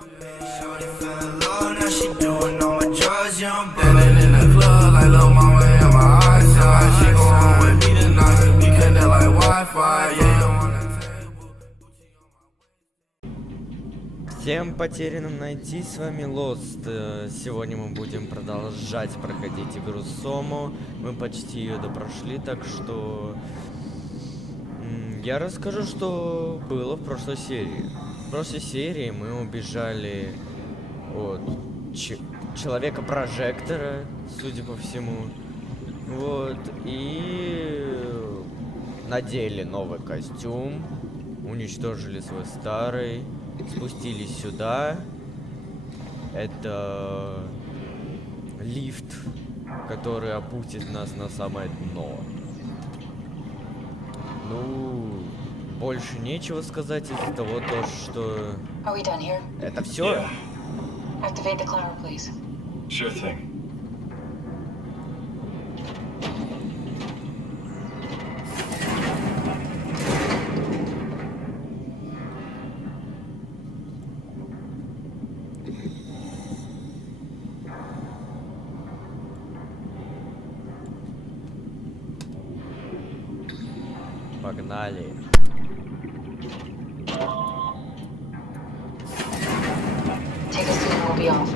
Shorty fell low, now she doing all my drugs, young ballin' in the club like lil' mama in my eyesight. She go on with me tonight, we connect like Wi-Fi, yeah, on the table. Всем потерянным найти, с вами Lost. Сегодня мы будем продолжать проходить игру Soma. Мы почти ее допрошли, так что я расскажу, что было в прошлой серии. В прошлой серии мы убежали от человека-прожектора, судя по всему. Вот, и надели новый костюм, уничтожили свой старый, спустились сюда. Это лифт, который опустит нас на самое дно. Ну, больше нечего сказать из-за того, что... Это все? Yeah. Activate the climber, please. Sure thing. Погнали. Take a seat and we'll be off.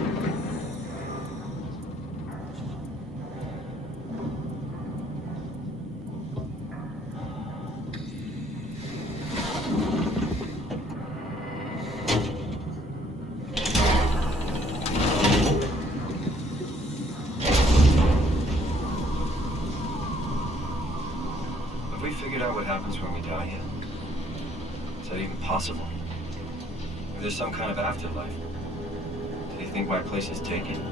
Have we figured out what happens when we die yet? Is that even possible? Is there some kind of afterlife? Do you think my place is taken?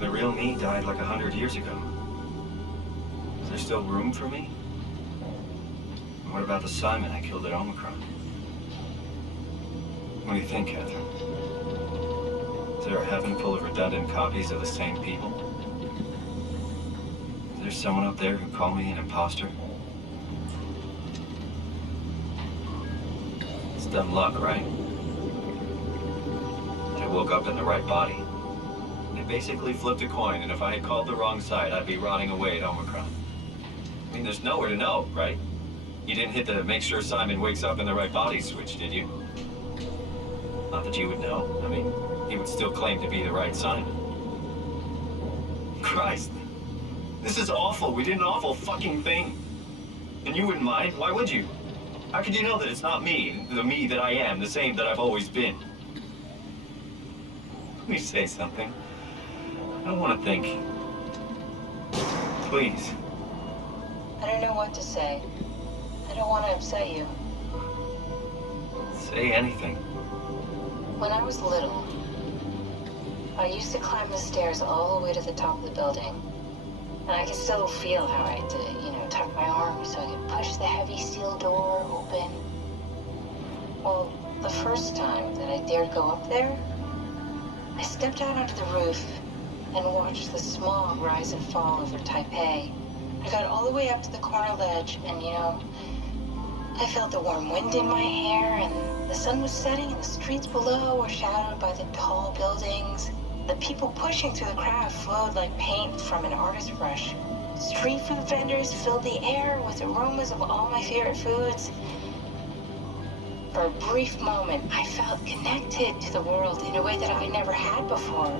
The real me died like 100 years ago. Is there still room for me? And what about the Simon I killed at Omicron? What do you think, Catherine? Is there a heaven full of redundant copies of the same people? Is there someone up there who called me an imposter? It's dumb luck, right? I woke up in the right body. I basically flipped a coin, and if I had called the wrong side, I'd be rotting away at Omicron. I mean, there's nowhere to know, right? You didn't hit the make sure Simon wakes up in the right body switch, did you? Not that you would know. I mean, he would still claim to be the right Simon. Christ. This is awful. We did an awful fucking thing. And you wouldn't mind? Why would you? How could you know that it's not me, the me that I am, the same that I've always been? Let me say something. I don't want to think. Please. I don't know what to say. I don't want to upset you. Say anything. When I was little, I used to climb the stairs all the way to the top of the building. And I can still feel how I had to, tuck my arm so I could push the heavy steel door open. Well, the first time that I dared go up there, I stepped out onto the roof and watched the smog rise and fall over Taipei. I got all the way up to the corner ledge and, I felt the warm wind in my hair and the sun was setting and the streets below were shadowed by the tall buildings. The people pushing through the crowd flowed like paint from an artist's brush. Street food vendors filled the air with aromas of all my favorite foods. For a brief moment, I felt connected to the world in a way that I never had before.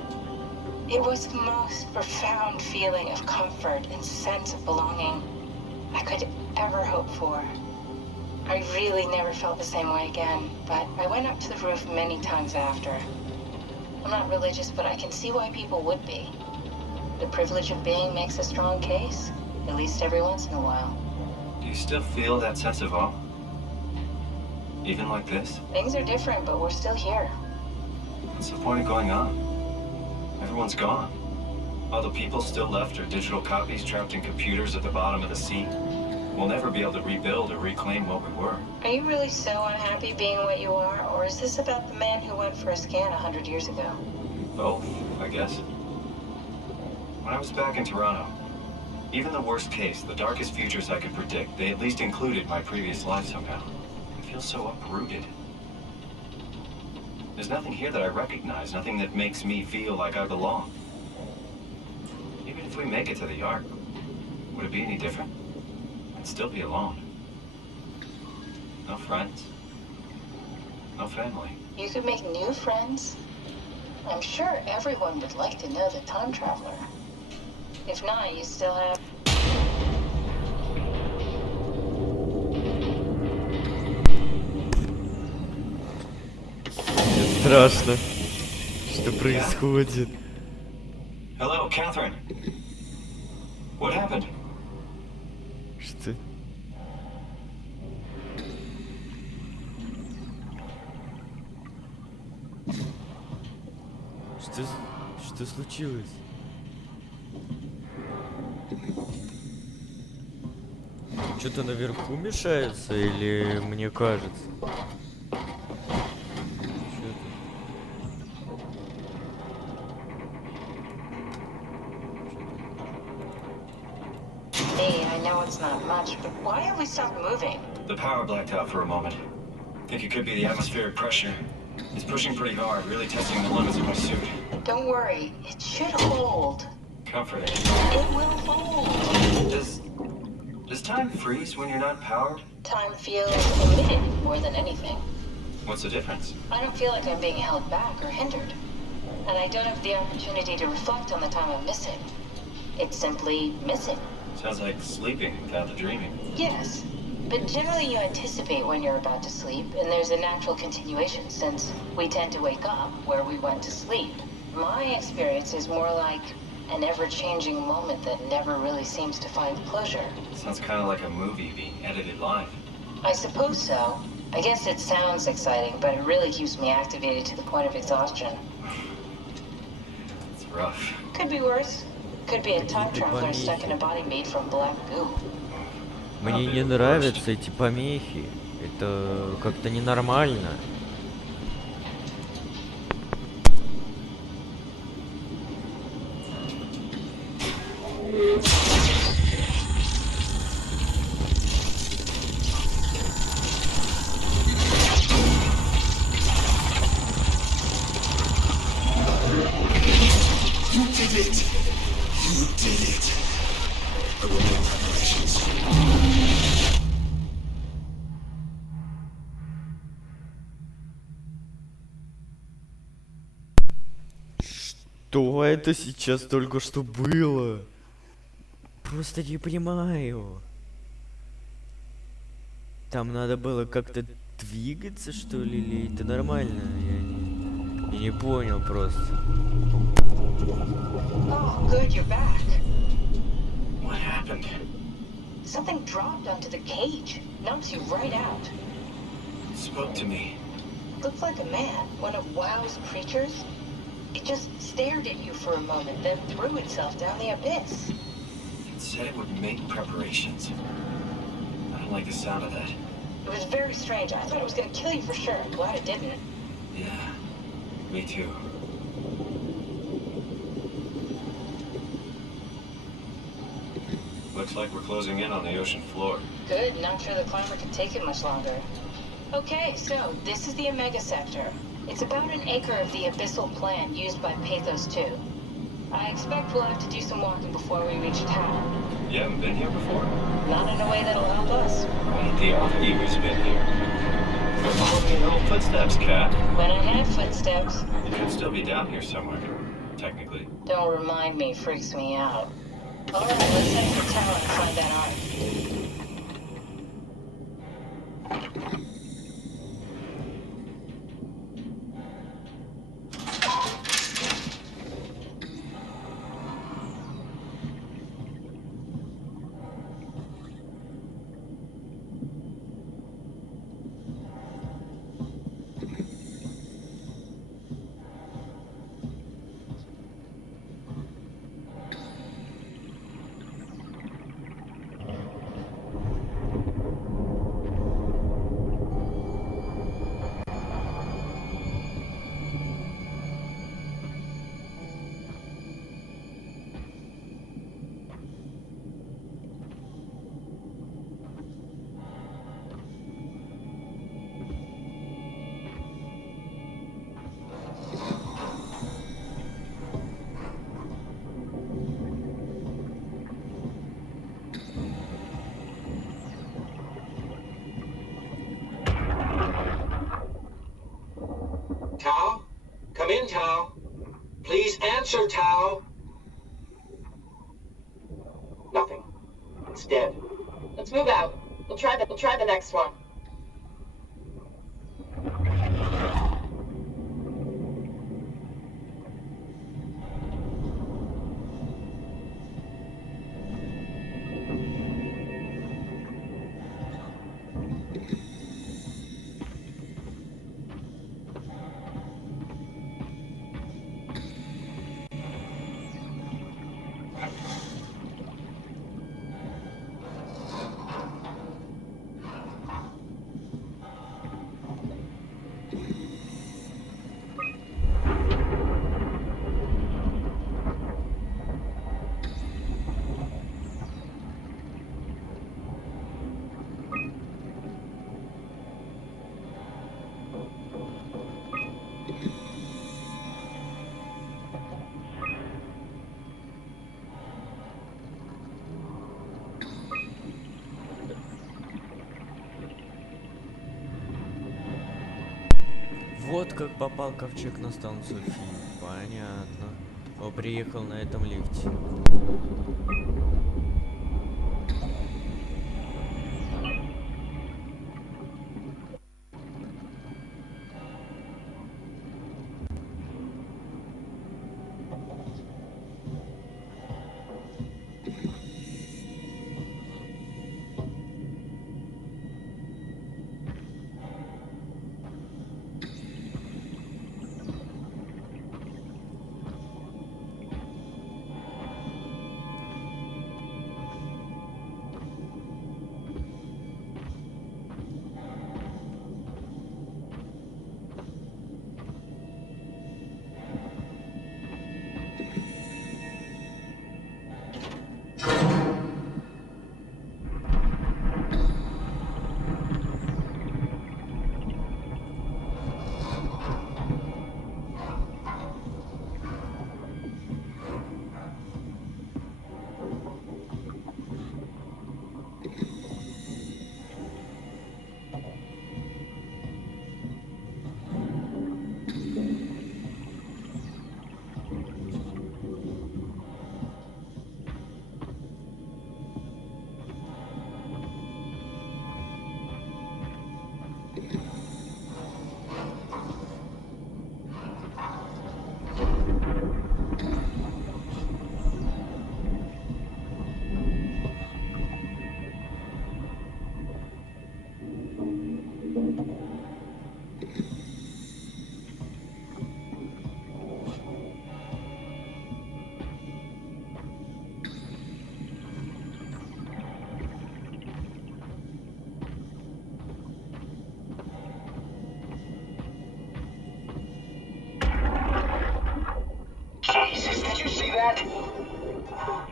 It was the most profound feeling of comfort and sense of belonging I could ever hope for. I really never felt the same way again, but I went up to the roof many times after. I'm not religious, but I can see why people would be. The privilege of being makes a strong case, at least every once in a while. Do you still feel that sense of awe? Even like this? Things are different, but we're still here. What's the point of going on? Everyone's gone. All the people still left are digital copies trapped in computers at the bottom of the sea. We'll never be able to rebuild or reclaim what we were. Are you really so unhappy being what you are, or is this about the man who went for a scan 100 years ago? Both, I guess. When I was back in Toronto, even the worst case, the darkest futures I could predict, they at least included my previous life somehow. I feel so uprooted. There's nothing here that I recognize, nothing that makes me feel like I belong. Even if we make it to the Ark, would it be any different? I'd still be alone. No friends. No family. You could make new friends. I'm sure everyone would like to know the time traveler. If not, you still have... Мне страшно. Что происходит? Hello, Catherine. What happened? Что? Что случилось? Что-то наверху мешается или мне кажется? Hey, I know it's not much, but why have we stopped moving? The power blacked out for a moment. Think it could be the atmospheric pressure. It's pushing pretty hard, really testing the limits of my suit. Don't worry, it should hold. Comforting. It will hold. Does time freeze when you're not powered? Time feels omitted more than anything. What's the difference? I don't feel like I'm being held back or hindered. And I don't have the opportunity to reflect on the time I'm missing. It's simply missing. Sounds like sleeping without the dreaming. Yes, but generally you anticipate when you're about to sleep, and there's a natural continuation since we tend to wake up where we went to sleep. My experience is more like an ever-changing moment that never really seems to find closure. Sounds kind of like a movie being edited live. I suppose so. I guess it sounds exciting, but it really keeps me activated to the point of exhaustion. It's rough. Could be worse. Could be a time traveler stuck in a body made from black goo. Мне не нравятся эти помехи. Это как-то ненормально. Что это сейчас только что было? Просто не понимаю. Там надо было как-то двигаться, что ли, или это нормально? Я не понял просто. Oh, good, you're back. What happened? Something dropped onto the cage. Knocks you right out. It spoke to me. Looked like a man, one of WoW's creatures. It just stared at you for a moment, then threw itself down the abyss. It said it would make preparations. I don't like the sound of that. It was very strange. I thought it was gonna kill you for sure. I'm glad it didn't. Yeah, me too. Looks like we're closing in on the ocean floor. Good, not sure the climber can take it much longer. Okay, so this is the Omega Sector. It's about an acre of the abyssal plan used by Pathos 2. I expect we'll have to do some walking before we reach town. You haven't been here before? Not in a way that'll help us. Right, the Alpha's been here. You're following your own footsteps, Cat. When I had footsteps. You could still be down here somewhere, technically. Don't remind me, freaks me out. Alright, let's head for town and find that ark. Come in, Tao. Please answer, Tao. Nothing. It's dead. Let's move out. We'll try the next one. Вот как попал ковчег на станцию Фи. Понятно. Он приехал на этом лифте.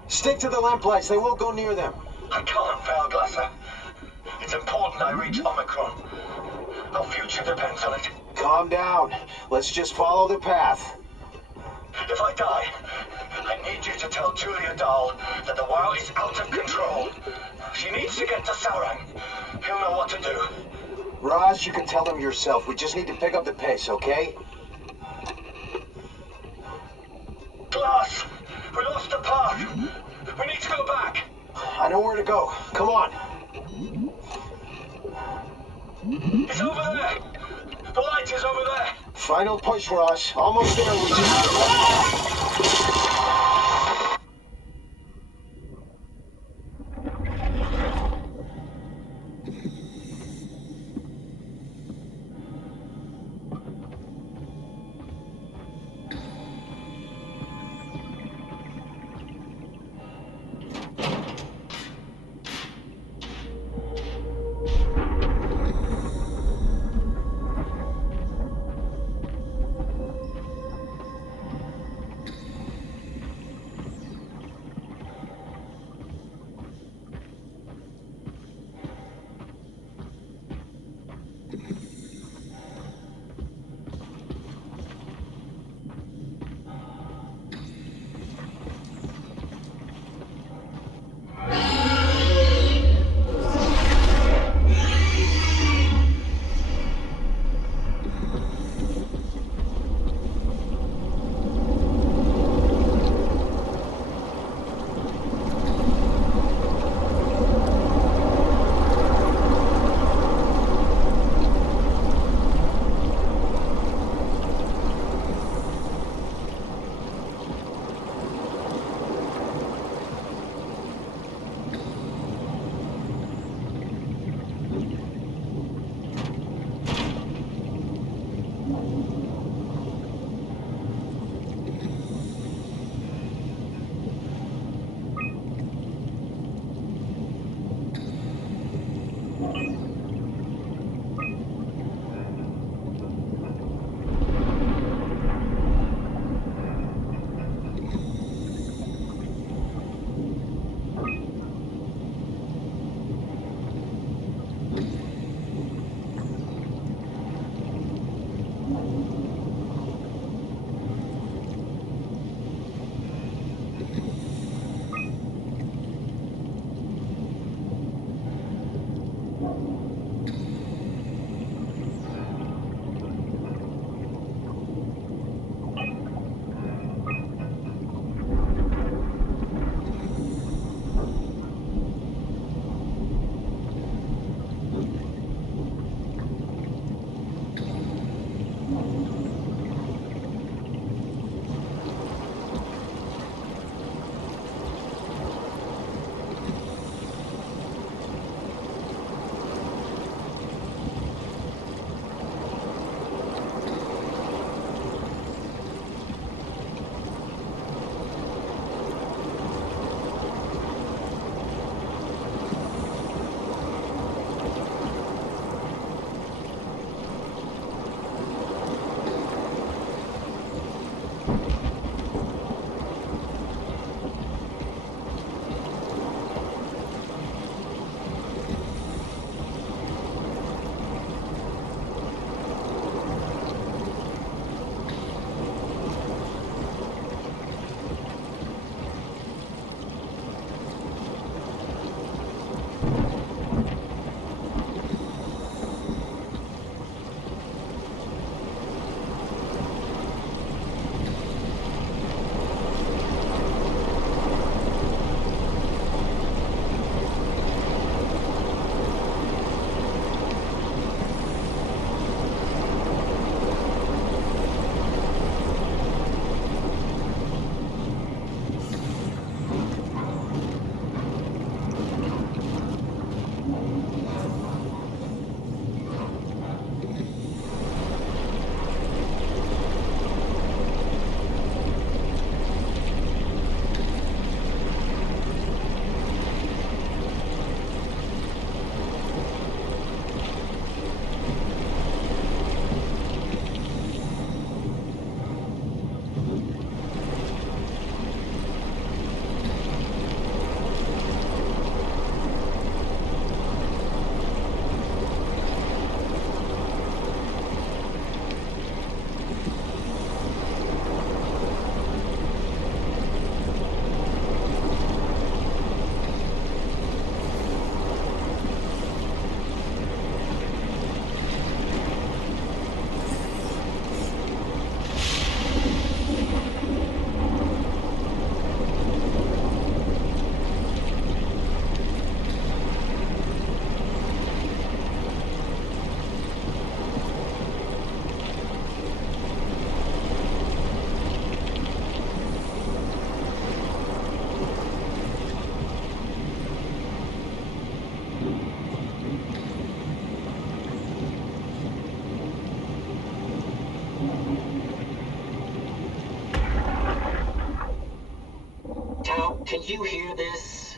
Stick to the lamplights. They won't go near them. I can't, Valglasser. It's important I reach Omicron. Our future depends on it. Calm down. Let's just follow the path. If I die, I need you to tell Julia Dahl that the WoW is out of control. She needs to get to Saurang. He'll know what to do. Raj, you can tell them yourself. We just need to pick up the pace, okay? Glass! We lost the path! We need to go back! I know where to go. Come on. It's over there! The light is over there! Final push, Raj. Almost there. We just... can you hear this?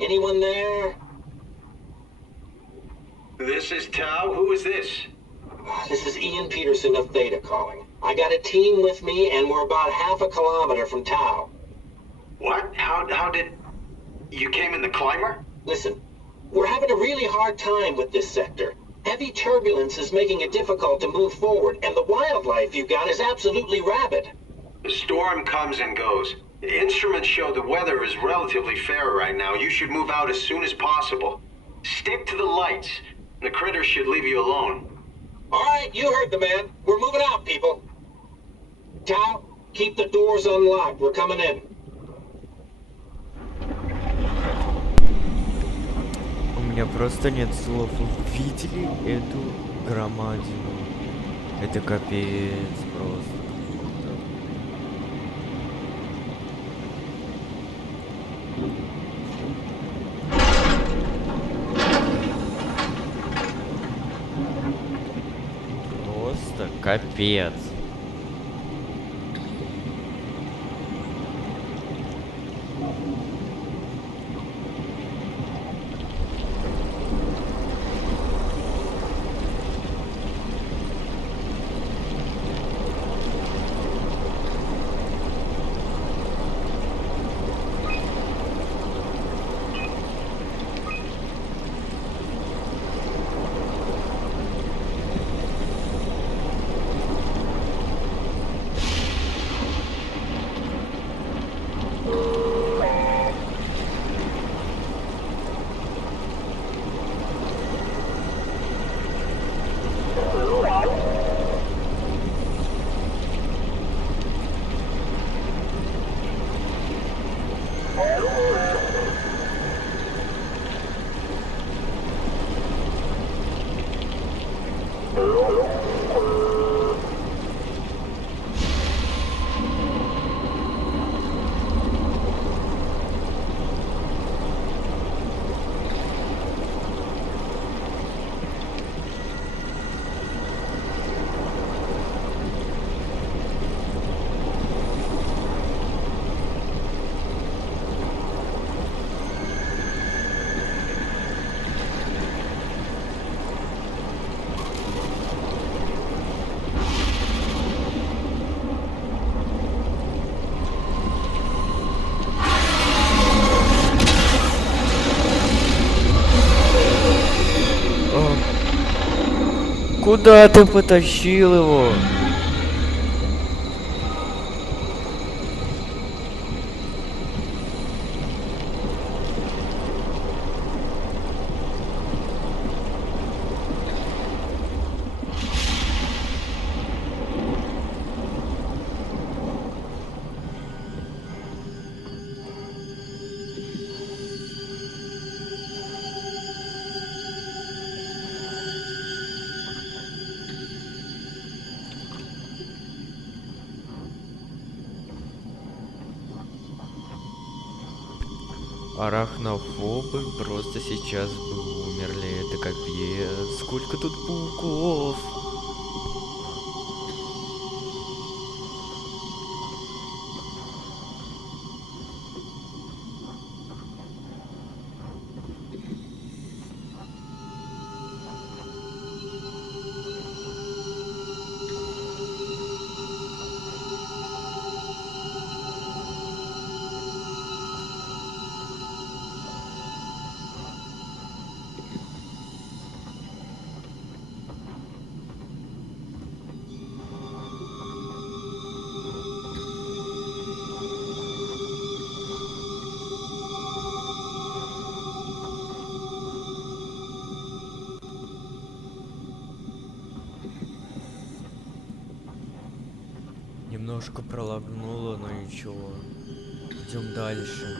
Anyone there? This is Tau. Who is this? This is Ian Peterson of Theta calling. I got a team with me, and we're about half a kilometer from Tau. What? How did... You came in the climber? Listen, we're having a really hard time with this sector. Heavy turbulence is making it difficult to move forward, and the wildlife you got is absolutely rabid. The storm comes and goes. The instruments show the weather is relatively fair right now. You should move out as soon as possible. Stick to the lights. The critters should leave you alone. All right, you heard the man. We're moving out, people. Tau, keep the doors unlocked. We're coming in. У меня просто нет слов. Видели эту громадину? Это капец просто. Просто капец. Куда ты потащил его? Арахнофобы просто сейчас бы умерли. Это капец. Сколько тут пауков? Немножко пролагнуло, но ничего. Идем дальше.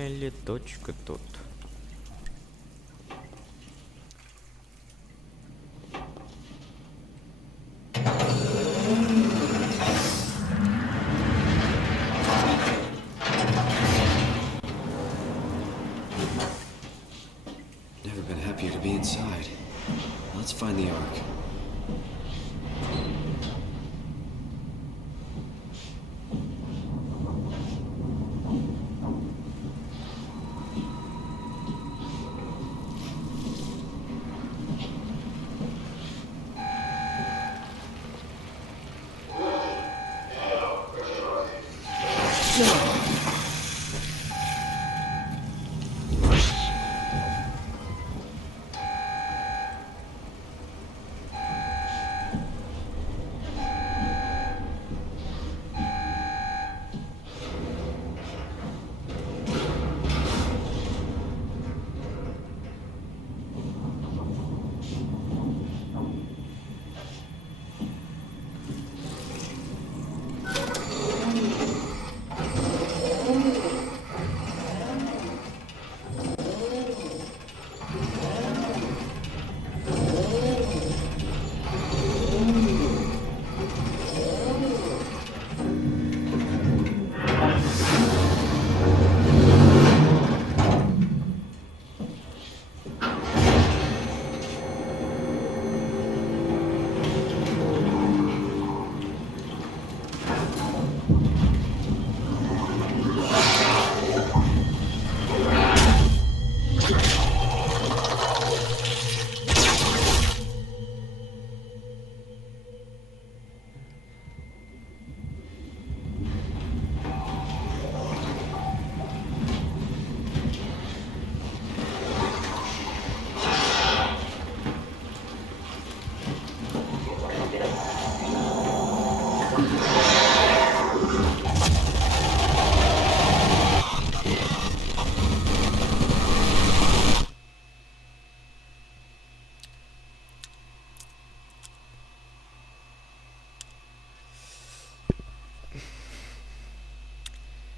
Или точка тут. Never been happier to be inside. Let's find the Ark.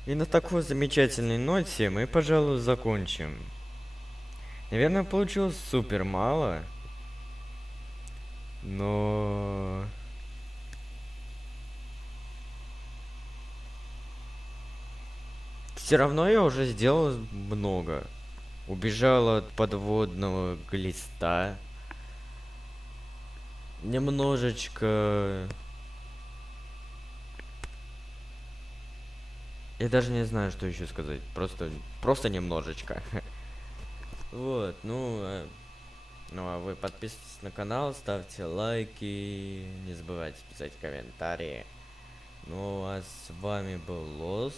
И на такой замечательной ноте мы, пожалуй, закончим. Наверное, получилось супер мало. Но... все равно я уже сделал много. Убежал от подводного глиста. Немножечко... я даже не знаю, что еще сказать. Просто немножечко. Вот, ну а вы подписывайтесь на канал, ставьте лайки, не забывайте писать комментарии. Ну а с вами был Lost.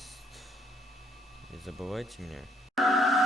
Не забывайте меня.